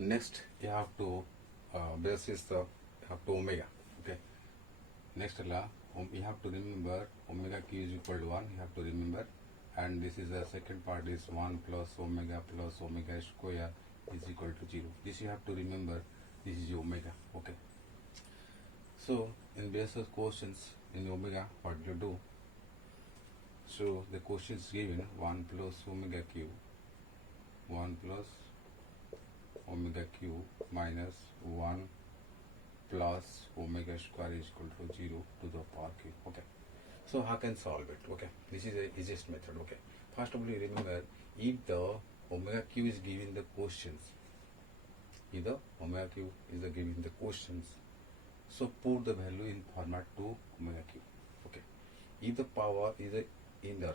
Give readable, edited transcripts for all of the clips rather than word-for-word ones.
Next you have to base is the you have to omega. Okay, next you have to remember omega q is equal to 1, you have to remember, and this is the second part is 1 plus omega square is equal to 0. This you have to remember, this is omega. Okay, so in basis questions in omega, what you do, so the question is given 1 plus omega q, 1 plus omega q minus 1 plus omega square is equal to 0 to the power q. Okay, so how can solve it? Okay, this is the easiest method. Okay, first of all, you remember, if the omega q is given the questions, if the omega q is given the questions, so put the value in format to omega q. Okay, if the power is a inner,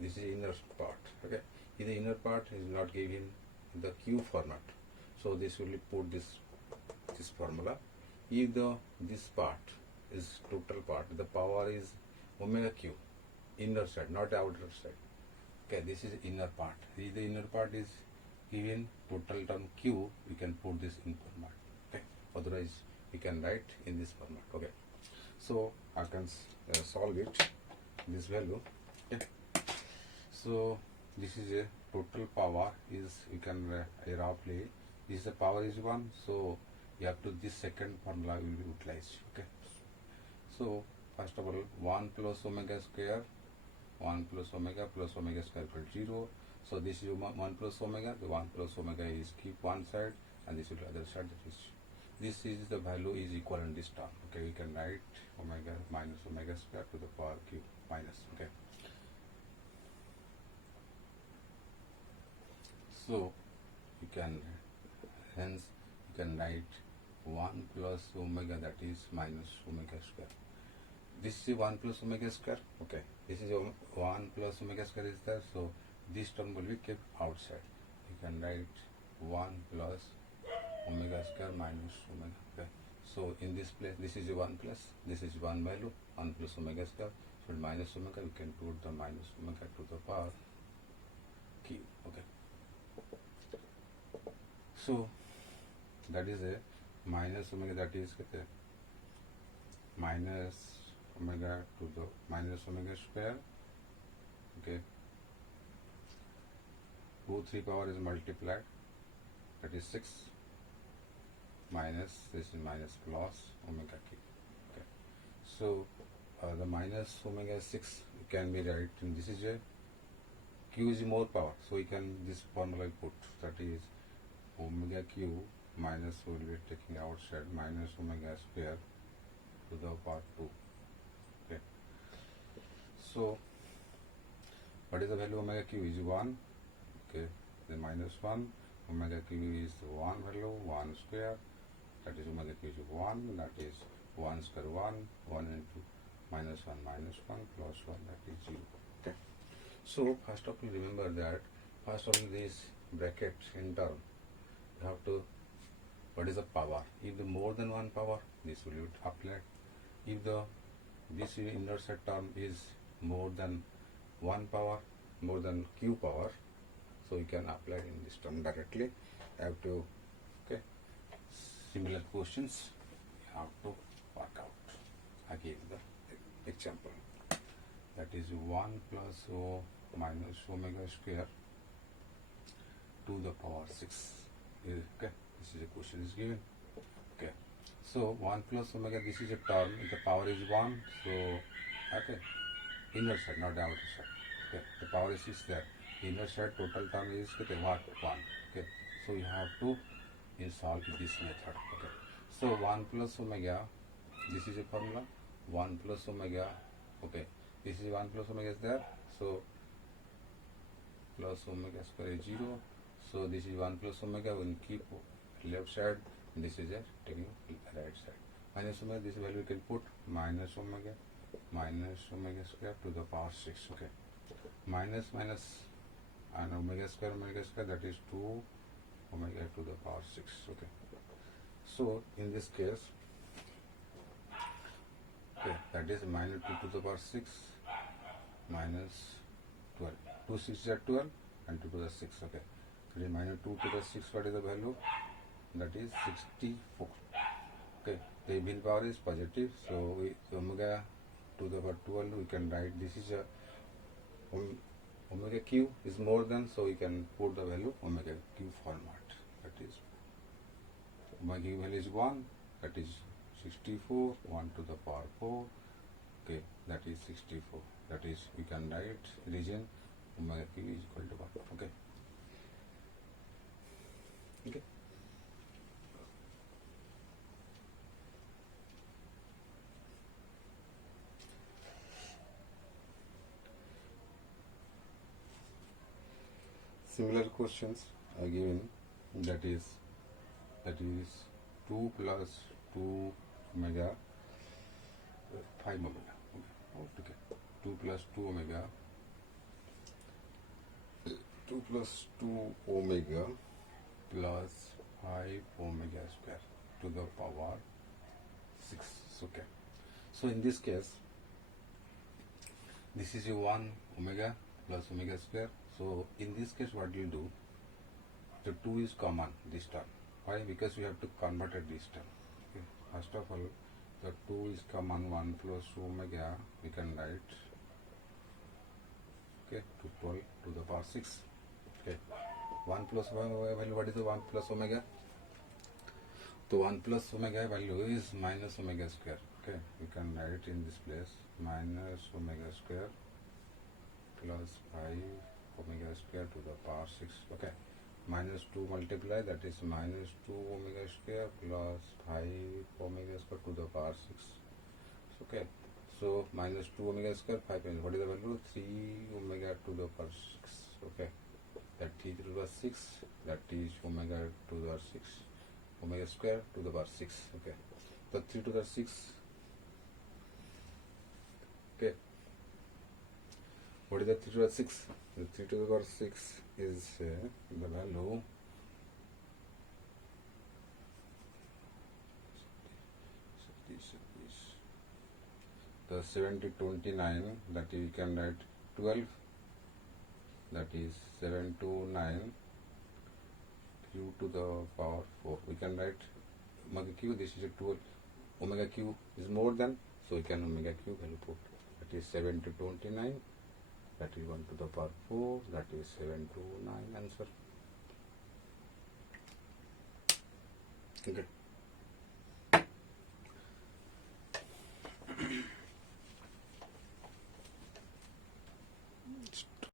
this is inner part. Okay, if the inner part is not given the q format, so this will put this formula. If this part is total part, the power is omega q, inner side, not outer side. Okay, this is inner part. If the inner part is given total term q, we can put this in format. Okay, otherwise we can write in this format. Okay, so I can solve it, this value. Okay, so this is a total power is, you can roughly, this the power is 1, so you have to, this second formula will be utilized. Okay, so first of all, 1 plus omega square, 1 plus omega square equal to 0. So this is 1 plus omega, the 1 plus omega is keep one side and this will be other side, that is, this is the value is equal in this term. Okay, we can write omega minus omega square to the power q minus. Okay, so you can, hence you can write 1 plus omega, that is minus omega square. This is 1 plus omega square. Okay, this is 1 plus omega square is there, so this term will be kept outside. You can write 1 plus omega square minus omega. Okay, so in this place, this is 1 plus, this is 1 value, 1 plus omega square, so minus omega, we can put the minus omega to the power q. Okay, so that is a minus omega, that is minus omega to the minus omega square. Okay, 2 3 power is multiplied, that is 6, minus this is minus plus omega q. Okay, so the minus omega 6 can be written, this is a q is more power, so we can this formula put, that is omega q minus, will be taking outside, minus omega square to the power 2. Okay, so what is the value? Omega q is 1. Okay, the minus 1, omega q is 1 value, 1 square, that is omega q is 1, that is 1 square 1 into minus 1 plus 1, that is 0. Okay, so first of all, remember that first of all, this bracket in term, you have to, what is the power? If the more than 1 power, this will be applied. If the this inner set term is more than 1 power, more than q power, so you can apply in this term directly. You have to, okay, similar questions you have to work out. I give the example, that is 1 plus o minus omega square to the power 6. Okay, this is a question is given. Okay, so 1 plus omega, this is a term, the power is 1, so okay, inner side, not the outer side. Okay, the power is there, inner side total term is what? 1. Okay, so you have to solve this method. Okay, so 1 plus omega, this is a formula, 1 plus omega. Okay, this is 1 plus omega is there, so plus omega square is 0, so this is 1 plus omega, we will keep left side, and this is a taking right side. Minus omega, this value we can put minus omega square to the power 6. Okay, minus and omega square, that is 2 omega to the power 6. Okay, so in this case, okay, that is minus 2 to the power 6 minus 12. 2 6 are 12 and 2 to the 6. Okay, so minus 2 to the 6, what is the value? that is 64. Okay, the even power is positive, so omega to the power 12 we can write this is a omega q is more than, so we can put the value omega q format. That is omega q value is 1, that is 64, 1 to the power 4. Okay, that is 64. That is we can write region omega q is equal to 1. Okay. Okay. Similar questions are given, that is 2 plus 2 omega 5 omega. Okay. 2 plus 2 omega 2 plus 2 omega plus 5 omega square to the power 6. Okay. So in this case, this is a 1 omega plus omega square. So in this case, what you do? The 2 is common this term. Why? Because we have to convert this term. Okay. First of all, the 2 is common, 1 plus omega we can write, okay, to 12 to the power 6. Okay. 1 plus omega value, what is the 1 plus omega? So 1 plus omega value is minus omega square. Okay, we can write in this place minus omega square plus 5 omega square to the power 6. Okay, minus 2 multiply, that is minus 2 omega square plus 5 omega square to the power 6. Okay, so minus 2 omega square 5 omega, what is the value? 3 omega to the power 6. Okay, that is to the power 6, that is omega to the power 6, omega square to the power 6. Okay, so 3 to the 6. Okay, what is the 3 to the 6? The 3 to the power 6 is the value the 7029, that you can write 12, that is 729 q to the power 4. We can write omega q, this is a 12, omega q is more than, so we can omega q value put, that is 729, that is 1 to the power 4, that is 729 answer. Okay.